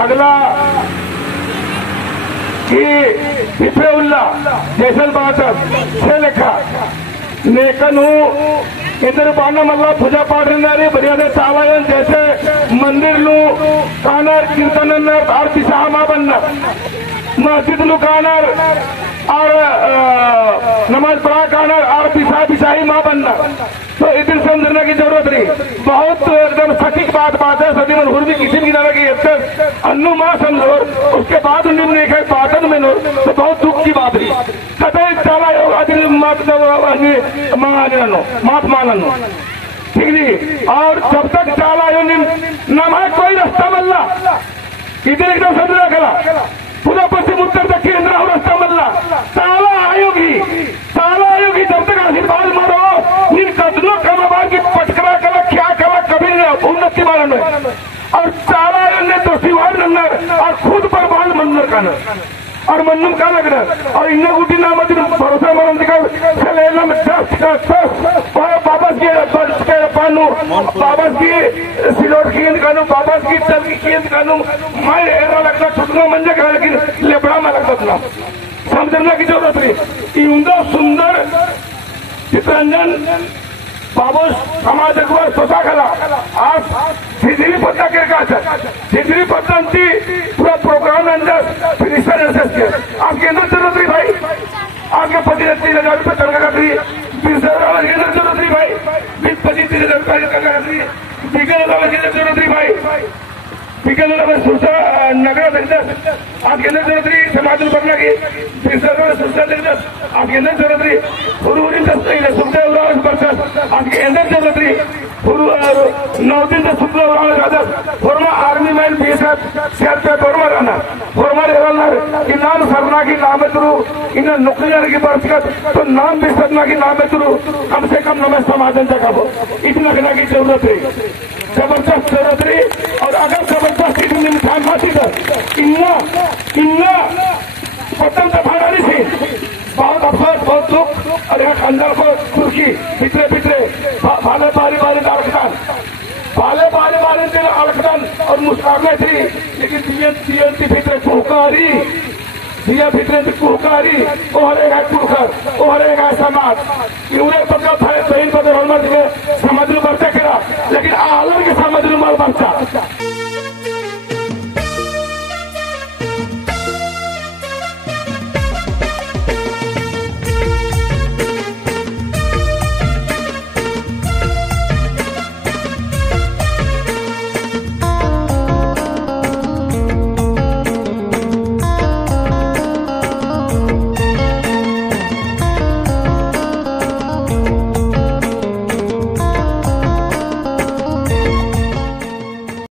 अगला कि हिफेउल्लाह जैसल बातर से लिखा नेकनु इधर बाना मल्ला पूजा पाठ बरियादे चालायन जैसे मंदिर लू कानर कीर्तन आरती साहमा बनना मस्जिद लू कानर और नमाज पढ़ा कानर आरती साही माँ बनना। तो इधर समझने की जरूरत नहीं, बहुत एकदम सटीक बात है। सदी मन हुर भी किसी की तरह की अन्नू माँ समझो, उसके बाद निम्न एक बातन में नो तो बहुत दुख की बात रही कतई चाला मात माननो ठीक नहीं। और जब तक चाला नम कोई रास्ता मल्ला इधर एकदम समझना खला पूरा पश्चिम उत्तर दक्षिण केंद्र रास्ता मल्ला चाला आयोगी जब तक आशीर्वाद मारो इन कदलों कमाबार की पटकरा कला क्या कला कभी उन्नति मारन और चाला आयोग ने तो शिवार नन्नर और खुद पर बाल मन्नर का और मन्नम का लग रहा और इन गुटी नाम भरोसा मरम दिखा वापस के पानू वापस की सिलोट की कानू वापस की तब की कानू मैं ऐसा लगता छुटना मंजे का लेकिन लेबड़ा में लगता था समझने की जरूरत नहीं। उनका सुंदर चित्रंजन बाबू समाज स्वतः कला आज झिझरी पत्ता के झिझरी पत्तांची पूरा प्रोग्राम अंदर फिनिशर आपके अंदर जरूरत रही भाई आपके 25,000 रुपये तनख्वाह रही जरूरत रही भाई 20-25,000 रुपये तनख्वाह रही जरूरत रही भाई सुरसा नगर आपके अंदर जरूरत रही समाज बनना की सुरसा आपके अंदर जरूरत रही सुखदेव आपके अंदर जरूरत रही 9 दिन से सुखदेव आर्मी मैन बीएसएफ शहर पे रहना कि नाम सरना की नाम इन नौकरी की बरकत तो नाम भी सरना की नाम कम से कम नमः समाधान जगह इतना लगना की जरूरत रही जबरदस्त जरूरत रही। और अगर जबरदस्त इतनी मिठान माती इन्ना पतन दफानी थी बहुत अफसोस बहुत दुख और यहाँ खानदान को खुर्की पितरे भाले बारी अड़कदान और मुस्काने थी लेकिन फितरे कुहकारी दिया फितरे कुहकारी ओहरेगा कुहर ओहरेगा समाज इवरे बदला